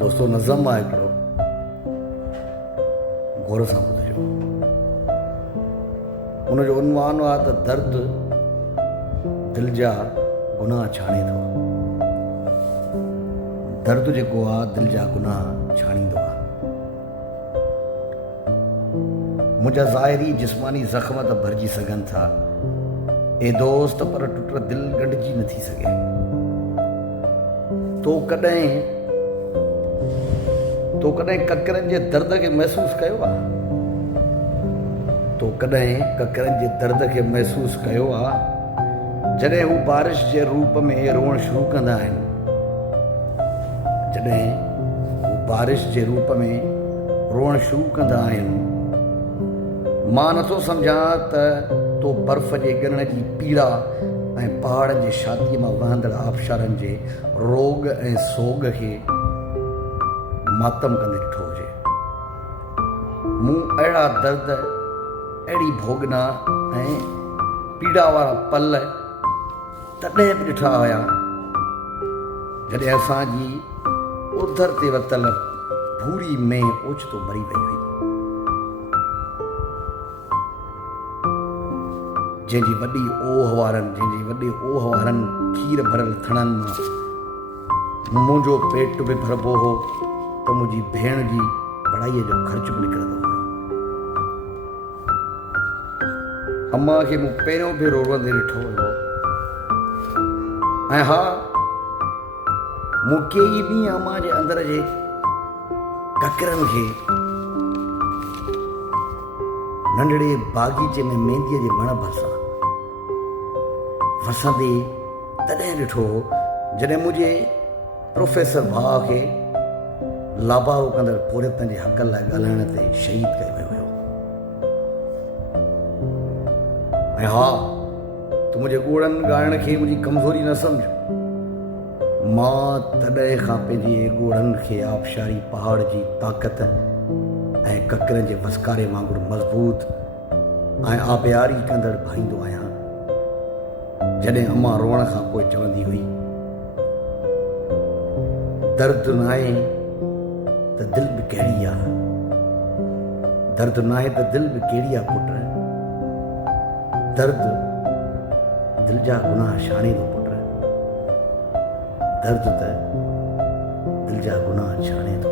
दोस्तों नज़म आहे हिकिड़ो, गौर सां ॿुधिजो। उनजो उनवान आहे त दर्द दिलि जा गुनाह छाणे थो। दर्द जेको आहे दिलि जा गुनाह छाणींदो आहे। मुंहिंजा ज़ाहिरी जिस्मानी ज़ख़्म त भरिजी सघनि था ए दोस्त, पर टुट दिलि ॻंढिजी नथी सघे। तो कॾहिं ककरनि जे दर्द खे महसूसु कयो आहे? तो कॾहिं ककरनि जे दर्द खे महसूसु कयो आहे? जॾहिं हू बारिश जे रूप में रोअणु शुरू कंदा आहिनि, जॾहिं हू बारिश जे रूप में रोअणु शुरू कंदा आहिनि, मां नथो सम्झां त तो बर्फ़ जे ॻरण जी पीड़ा ऐं पहाड़नि जे शादीअ मां वहंदड़ आबशारनि जे रोग ऐं सोग खे मातम कंदे ॾिठो हुजे। मूं अहिड़ा दर्द, अहिड़ी भोगना ऐं पीड़ा वारा पल तॾहिं बि ॾिठा हुया जॾहिं असांजी उधर ते वतल भूरी में ओचितो मरी वई हुई, जंहिंजी वॾी ओह वारनि खीर भरियल थणनि मां मुंहिंजो पेट बि भरबो हो त मुंहिंजी भेण जी पढ़ाईअ जो ख़र्च बि निकिरंदो हुयो। अम्मा खे मूं पहिरियों भेरो रोअंदे ॾिठो हुयो, ऐं हा, मूं कई ॾींहं अम्मा जे अंदर जे ककरनि खे नंढड़े बाग़ीचे में मेंदीअ जे वण भरिसां वसंदे तॾहिं ॾिठो जॾहिं मुंहिंजे प्रोफेसर भाउ खे लाभाऊ कंदड़ पोरियतनि जे हक़ लाइ ॻाल्हाइण ते शहीद कयो वियो हुयो। ऐं हा, तूं मुंहिंजे ॻोड़नि ॻाइण खे मुंहिंजी कमज़ोरी न सम्झ। मां तॾहिं खां पंहिंजे ॻोड़नि खे आबशारी पहाड़ जी ताक़त ऐं ककरनि जे वसकारे वांगुरु मज़बूत ऐं आबियारी कंदड़ भाईंदो आहियां। जॾहिं अम्मा रोअण खां पोइ चवंदी हुई, दर्द न आहे त दिलि बि कहिड़ी आहे, दर्द न आहे त दिलि बि कहिड़ी आहे पुट, दर्द दिलि जा गुनाह छाणे थो पुट, दर्द त दिलि जा गुनाह छाणे थो।